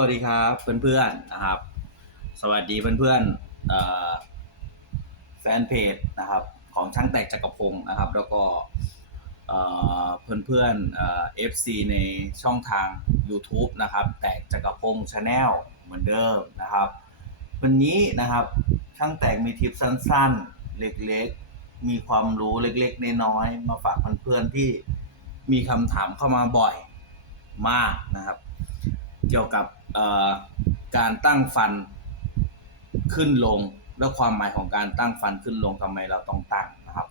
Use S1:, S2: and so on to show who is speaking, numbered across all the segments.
S1: วัสดีครับเพื่อนๆนะครับ สวัสดีเพื่อนๆเอ่อแฟนเพจนะครับของช่างแตกจักรพงศ์นะครับ แล้วก็เอ่อเพื่อนๆเอ่อ FC ในช่องทาง YouTube นะครับ แตกจักรพงศ์ชาแนลเหมือนเดิมนะครับ วันนี้นะครับช่างแตกมีทิปสั้นๆ เล็กๆ มีความรู้เล็กๆน้อยๆมาฝากเพื่อนๆที่มีคำถามเข้ามาบ่อยมากนะครับ เกี่ยวกับการตั้งฟันขึ้นลงและความหมายของการตั้งฟันขึ้นลงทำไมเราต้องตั้งนะครับ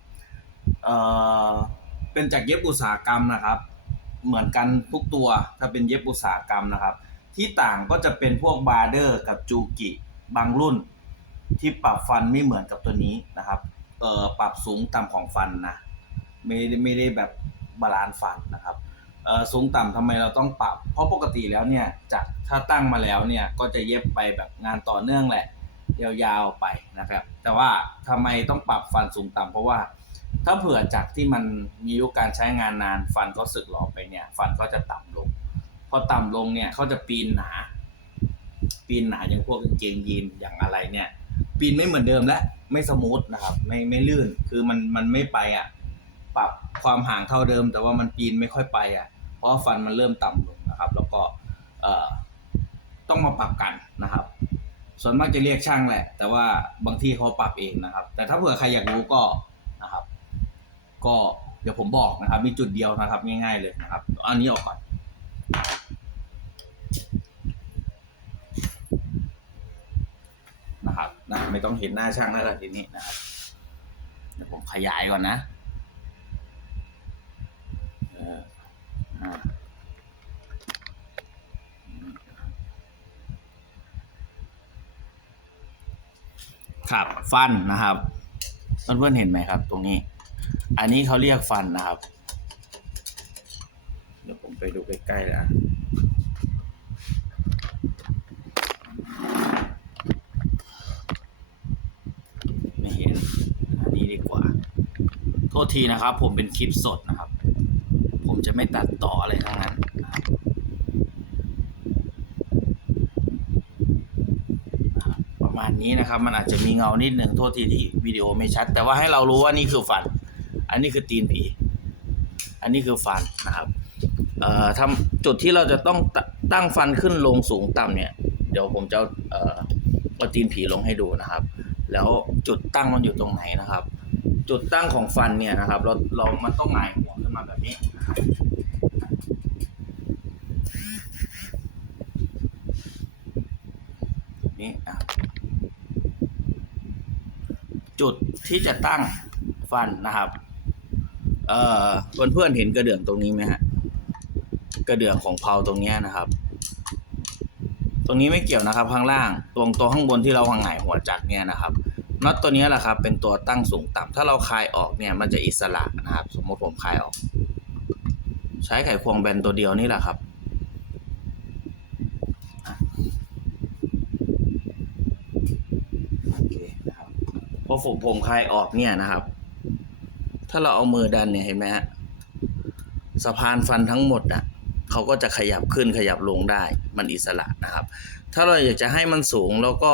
S1: เเป็นจากเย็บอุตสาหกรรมนะครับ เหมือนกันทุกตัวถ้าเป็นเย็บอุตสาหกรรมนะครับ ที่ต่างก็จะเป็นพวกบาร์เดอร์กับจูกิบางรุ่น ที่ปรับฟันไม่เหมือนกับตัวนี้นะครับปรับสูงต่ำของฟันนะไม่ได้ไม่ได้แบบบาลานซ์ฟันนะครับ สูงต่ำทำไมเราต้องปรับ เพราะปกติแล้วเนี่ยจากถ้าตั้งมาแล้วเนี่ยก็จะเย็บไปแบบงานต่อเนื่องแหละ ยาวๆไปนะครับ แต่ว่าทำไมต้องปรับฟันสูงต่ำเพราะว่า ถ้าเผื่อจากที่มันมีอายุการใช้งานนานฟันก็สึกหรอไปเนี่ย ฟันก็จะต่ำลงพอต่ำลงเนี่ยเขาจะปีนหนา ปีนหนาอย่างพวกกางเกงยีนอย่างอะไรเนี่ย ปีนไม่เหมือนเดิมและไม่สมูทนะครับ ไม่ไม่ลื่นคือมันมันไม่ไปอะ ปรับความห่างเท่าเดิม แต่ว่ามันปีนไม่ค่อยไปอะ เพราะฟันมันเริ่มต่ำลงนะครับ แล้วก็ต้องมาปรับกันนะครับ ส่วนมากจะเรียกช่างแหละ แต่ว่าบางที่เขาปรับเองนะครับ แต่ถ้าเผื่อใครอยากรู้ก็นะครับ ก็เดี๋ยวผมบอกนะครับ มีจุดเดียวนะครับ ง่ายๆเลยนะครับเอาอันนี้ออกก่อนนะครับนะไม่ต้องเห็นหน้าช่างแล้วทีนี้นะครับเดี๋ยวผมขยายก่อนนะเอออ่า ครับ ฟันนะครับเพื่อนๆเห็นไหมครับ ตรงนี้ อันนี้เขาเรียกฟันนะครับ เดี๋ยวผมไปดูใกล้ๆนะไม่เห็นอันนี้ดีกว่า โทษทีนะครับ ผมเป็นคลิปสดนะครับ ผมจะไม่ตัดต่ออะไรทั้งนั้นนะครับประ มาณนี้นะครับ มันอาจจะมีเงานิดหนึ่งโทษทีที่วิดีโอไม่ชัด แต่ว่าให้เรารู้ว่านี่คือฟัน อันนี้คือตีนผี อันนี้คือฟันนะครับเอ่อทำจุดที่เราจะต้องตตั้งฟันขึ้นลงสูงต่ำเนี่ย เดี๋ยวผมจะเอาเอ่อเอาตีนผีลงให้ดูนะครับ แล้วจุดตั้งมันอยู่ตรงไหนนะครับ จุดตั้งของฟันเนี่ยนะครับ เราเรามันต้องหงายหัวขึ้นมาแบบนี้นะครับนี่อะ จุดที่จะตั้งฟันนะครับ เอ่อเพื่อนเพื่อนๆเห็นกระเดื่องตรงนี้ไหมฮะกระเดื่องของเพลาตรงเนี้ยนะครับ ตรงนี้ไม่เกี่ยวนะครับ ข้างล่างตรงตัวข้างบนที่เราหงายหัวจักเนี่ยนะครับน็อตตัวนี้แหละครับ เป็นตัวตั้งสูงต่ำถ้าเราคลายออกเนี่ย มันจะอิสระนะครับ สมมติผมคลายออก ใช้ไขควงแบนตัวเดียวนี่แหละครับอะโอเคนะครับพอ ผมผมคลายออกเนี่ยนะครับ ถ้าเราเอามือดันเนี่ยเห็นไหมฮะสะพานฟันทั้งหมดน่ะเขาก็จะขยับขึ้นขยับลงได้ มันอิสระนะครับ ถ้าเราอยากจะให้มันสูงแล้วก็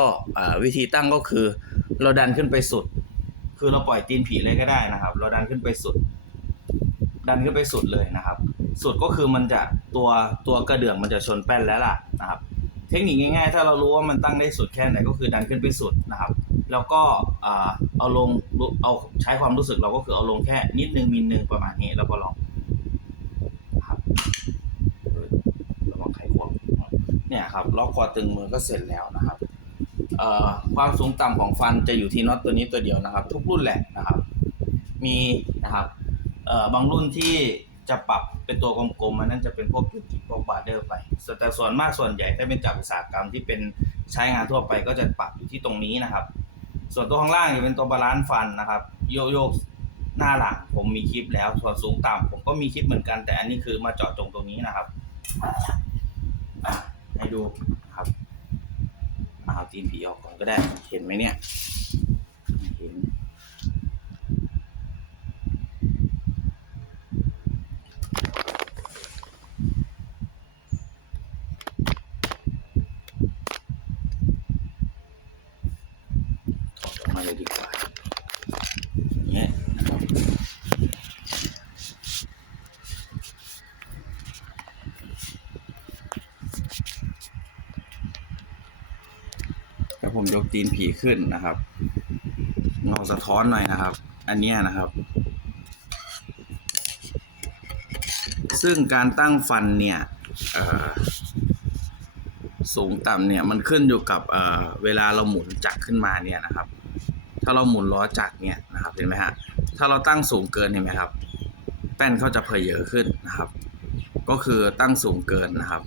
S1: วิธีตั้งก็คือ เราดันขึ้นไปสุด คือเราปล่อยตีนผีเลยก็ได้นะครับ เราดันขึ้นไปสุด ดันขึ้นไปสุดเลยนะครับ สุดก็คือมันจะตัวตัวกระเดื่องมันจะชนแป้นแล้วล่ะนะครับ เทคนิคง่ายๆ ถ้าเรารู้ว่ามันตั้งได้สุดแค่ไหนก็คือดันขึ้นไปสุดนะครับ แล้วก็เอาลงเอาใช้ความรู้สึกเราก็คือเอาลงแค่นิดนึงมิลนึงประมาณนี้แล้วก็ลองนะครับระวังไขควงเนี่ยครับล็อกคอตึงมือก็เสร็จแล้วนะครับความสูงต่ำของฟันจะอยู่ที่น็อตตัวนี้ตัวเดียวนะครับ ทุกรุ่นแหละนะครับ มีนะครับบางรุ่นที่จะปรับเป็นตัวกลมๆอันนั้นจะเป็นพวกจุดจิพวกบาร์เดอร์ไป แต่ส่วนมากส่วนใหญ่ถ้าเป็นจากอุตสาหกรรมที่เป็นใช้งานทั่วไปก็จะปรับอยู่ที่ตรงนี้นะครับ ส่วนตัวข้างล่างจะเป็นตัวบาลานซ์ฟันนะครับ โยกโยกหน้าหลังผมมีคลิปแล้ว ส่วนสูงต่ำผมก็มีคลิปเหมือนกัน แต่อันนี้คือมาเจาะจงตรงนี้นะครับให้ดูครับเอาตีนผีออกก่อนก็ได้เห็นไหมเนี่ยาเลยดีกว่าเนี่ยแล้วผมยกตีนผีขึ้นนะครับเงาสะท้อนหน่อยนะครับ อันนี้นะครับ ซึ่งการตั้งฟันเนี่ยสูงต่ำเนี่ยมันขึ้นอยู่กับเวลาเราหมุนจักรขึ้นมาเนี่ยนะครับ ถ้าเราหมุนล้อจักรเนี่ยนะครับเห็นไหมฮะถ้าเราตั้งสูงเกินเห็นไหมครับ แป้นเขาจะเพเยอขึ้นนะครับ ก็คือตั้งสูงเกินนะครับ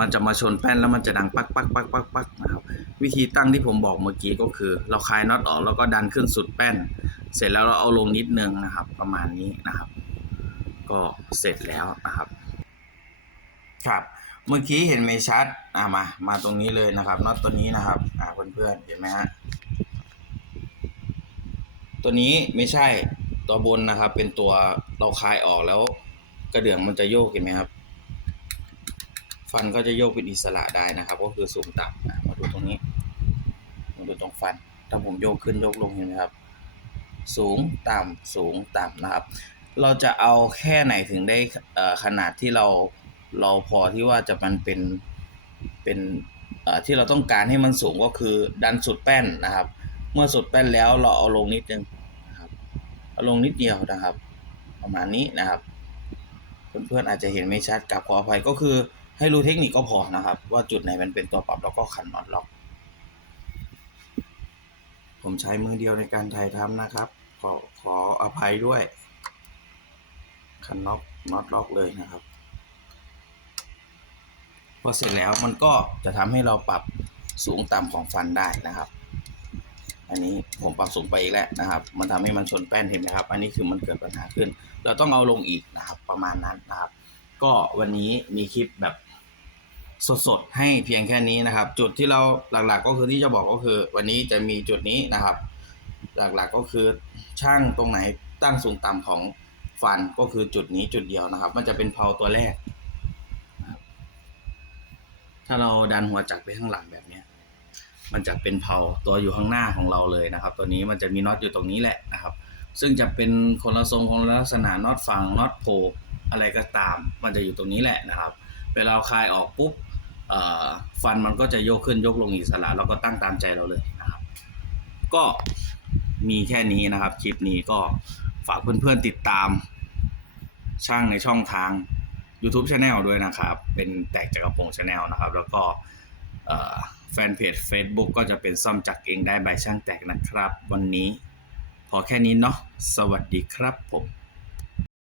S1: มันจะมาชนแป้นแล้วมันจะดังปักปักปักปักปักนะครับ วิธีตั้งที่ผมบอกเมื่อกี้ก็คือ เราคลายน็อตออกแล้วก็ดันขึ้นสุดแป้น เสร็จแล้วเราเอาลงนิดนึงนะครับ ประมาณนี้นะครับ ก็เสร็จแล้วนะครับครับเมื่อกี้เห็นไม่ชัดอ่ามา มาตรงนี้เลยนะครับน็อตตัวนี้นะครับ อ่าเพื่อนๆเห็นไหมฮะ ตัวนี้ไม่ใช่ตัวบนนะครับ เป็นตัวเราคลายออกแล้ว กระเดื่องมันจะโยกเห็นไหมครับ ฟันก็จะโยกเป็นอิสระได้นะครับ ก็คือสูงต่ำมาดูตรงนี้มาดูตรงฟัน ถ้าผมโยกขึ้นโยกลงเห็นไหมครับ สูงต่ำสูงต่ำนะครับ เราจะเอาแค่ไหนถึงได้ขนาดที่เราเราพอที่ว่าจะมันเป็นเป็นที่เราต้องการให้มันสูงก็คือดันสุดแป้นนะครับ มื่อสุดแป้นแล้วเราเอาลงนิดนึงนะครับเอาลงนิดเดียวนะครับ ประมาณนี้นะครับเพื่อนๆอาจจะเห็นไม่ชัดกับขออภัยก็คือให้รู้เทคนิคก็พอนะครับ ว่าจุดไหนมันเป็นตัวปรับแล้วก็ขันน็อตล็อก ผมใช้มือเดียวในการถ่ายทำนะครับ ขอขออภัยด้วยคันน็อตน็อตล็อกเลยนะครับพอเสร็จแล้วมันก็จะทำให้เราปรับสูงต่ำของฟันได้นะครับ อันนี้ผมปรับสูงไปอีกแล้วนะครับ มันทำให้มันชนแป้นเห็นไหมครับ อันนี้คือมันเกิดปัญหาขึ้น เราต้องเอาลงอีกนะครับประมาณนั้นนะครับ ก็วันนี้มีคลิปแบบสดๆให้เพียงแค่นี้นะครับ จุดที่เราหลักๆก็คือที่จะบอกก็คือ วันนี้จะมีจุดนี้นะครับ หลักๆก็คือช่างตรงไหนตั้งสูงต่ำของฟันก็คือจุดนี้จุดเดียวนะครับ มันจะเป็นเพลาตัวแรกถ้าเราดันหัวจักรไปข้างหลังแบบเนี้ย มันจะเป็นเพลาตัวอยู่ข้างหน้าของเราเลยนะครับ ตัวนี้มันจะมีน็อตอยู่ตรงนี้แหละนะครับ ซึ่งจะเป็นคนละทรงคนละลักษณะน็อตฝั่งน็อตโผล่อะไรก็ตาม มันจะอยู่ตรงนี้แหละนะครับ เวลาคลายออกปุ๊บฟันมันก็จะโยกขึ้นยกลงอิสระเราก็ตั้งตามใจเราเลยนะครับ ก็มีแค่นี้นะครับ คลิปนี้ก็ฝากเพื่อนๆติดตาม ช่างในช่องทาง YouTube Channel ด้วยนะครับ เป็นแตกจักรพงศ์ Channel นะครับ แล้วก็ แฟนเพจ Facebook ก็จะเป็นซ่อมจักรเองได้ใบช่างแตกนะครับ วันนี้พอแค่นี้เนาะสวัสดีครับผม